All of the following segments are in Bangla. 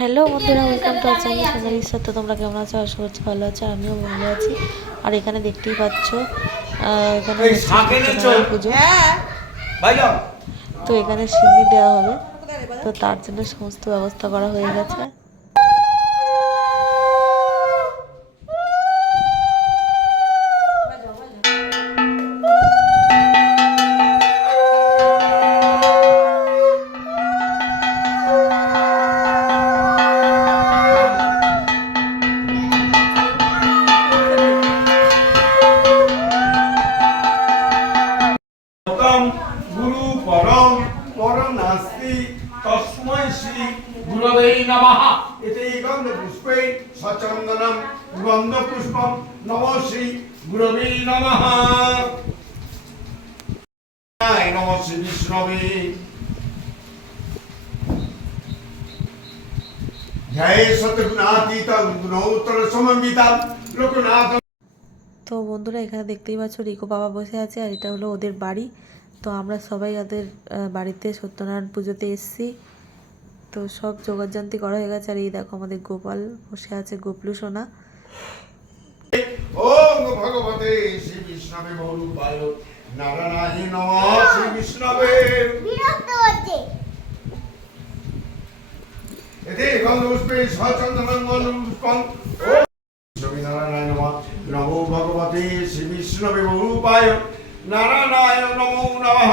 হ্যালো বন্ধুরা ওয়েলকাম টু আচ্ছা আমি সোনালি তো তোমরা কেমন আছো? আশা করছি ভালো আছো আমিও ভালো আছি। আর এখানে দেখতেই পাচ্ছ আহ, এখানে পুজো। তো এখানে সিন্নি দেওয়া হবে। তো তার জন্য সমস্ত ব্যবস্থা করা হয়ে গেছে। নমঃ এতে গন্ধ পুষ্পে সচন্দনম গন্ধ পুষ্পম নম শ্রী গুরবে নমঃ নম শ্রী বিষ্ণবে জয় সতগুণাতীত গুণোত্তর সমন্বিতাম লোকনাথ তো বন্ধুরা এখানে দেখতেই পাচ্ছ রিকো বাবা বসে আছে আর এটা হলো ওদের বাড়ি। তো আমরা সবাই ওদের বাড়িতে সত্যনারায়ণ পুজোতে এসেছি। তো সব জোগাড়জান্তি করা হয়ে গেছে আর এই দেখো আমাদের গোপাল বসে আছে, গোপলু সোনা। ওম ভগবতে শ্রী বিষ্ণবে বহুরূপায় নারায়ণায় নমঃ শ্রী বিষ্ণবে বিরক্ত হচ্ছে এতে গন্ধপুষ্পে সচন্দনং গন্ধপুষ্পং শ্রী নারায়ণায় নমঃ। নমো ভগবতে শ্রী বিষ্ণবে বহুরূপায় নারায়ণায় নমো নমঃ।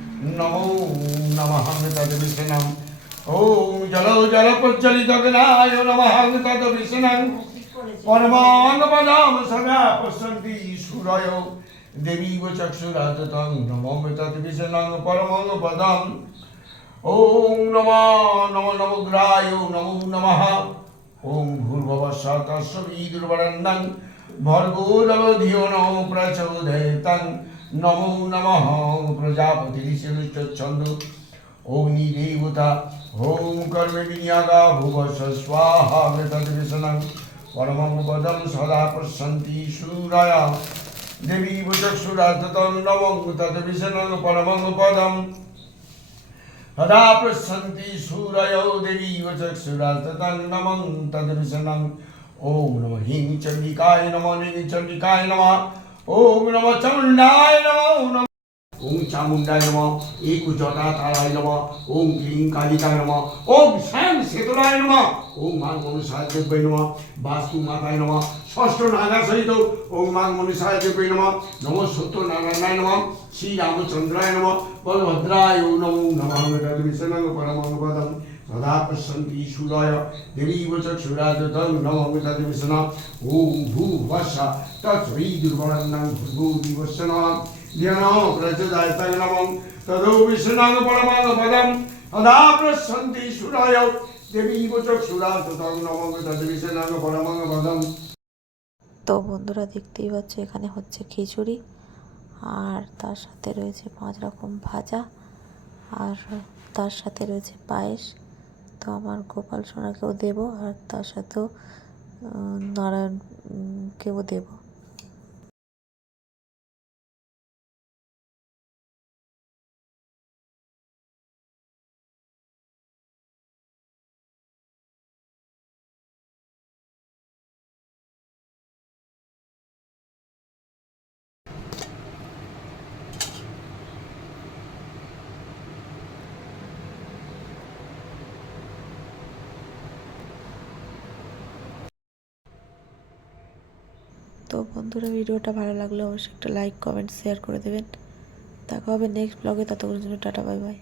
ভর্গো নমঃ নমো নমঃ তদবিষণং ওম জল জল প্রজ্বলিত গণায় নমঃ তদবিষণং পরমানপদাম সদা পশ্যন্তি সুরয় দেবীব চক্ষুরাততং নমো তদ্বিষণং পরমং পদম ওম নমো নম নমগ্রায় নমো নমঃ ওম ভূর্ভুবস্য তস্যবিদুর্বরন্দং ভর্গোরবধিও ন প্রচোদয়তং নমো নমঃ প্রজাপতিরিষিষ্ঠচ্ছন্দ অগ্নিদেবতা, ওম কর্মে বিনিয়াগা ভুবস্ব স্বাহা তদ্বিষণং পরমং পদম সদা পশ্যন্তি সুরায়। দেবী চক্ষুরাততং নমং তদ্বিষণং পরমং পদম। সদা পশ্যন্তি সুরয় দেবী চক্ষুরাততং নমং তদ্বিষণং ওম নম হিং চণ্ডিকায় নম লিং চণ্ডিকায় নম। ওম নম চামুণ্ডায় নম নম। ওম চামুণ্ডায় নম এক জটা তারায় নম ওম ক্লিং কালিকায় নম ওম শ্যাম সেতুরায় নম ওম মাং মনুষায় দেব্যৈ নম, বাস্তু মাতায় নম, ষষ্ঠ নাগা সহিত ওম মাং মনুষায় দেব্যৈ নম নম সত্য নারায়ণায় নম শ্রী রামচন্দ্রায় নম, বলভদ্রায় নমো নমঃ। তদ্বিষণং পরমং পদম সদা পশ্যন্তি সুদয় দেবীব চক্ষুরাজতং নমঃ। তদ্বিষণং ওম ভূ বর্ষ তৎসৈ দুর্বরন্নং ভূর্ভু তো বন্ধুরা দেখতেই পাচ্ছ, এখানে হচ্ছে খিচুড়ি। আর তার সাথে রয়েছে পাঁচ রকম ভাজা। আর তার সাথে রয়েছে পায়েস। তো আমার গোপাল সোনাকেও দেব। আর তার সাথেও নারায়ণকেও দেব। তো বন্ধুরা ভিডিওটা ভালো লাগলে অবশ্যই একটা লাইক কমেন্ট শেয়ার করে দেবেন। দেখা হবে নেক্সট ব্লগে ততক্ষণ জন্য টাটা বাই বাই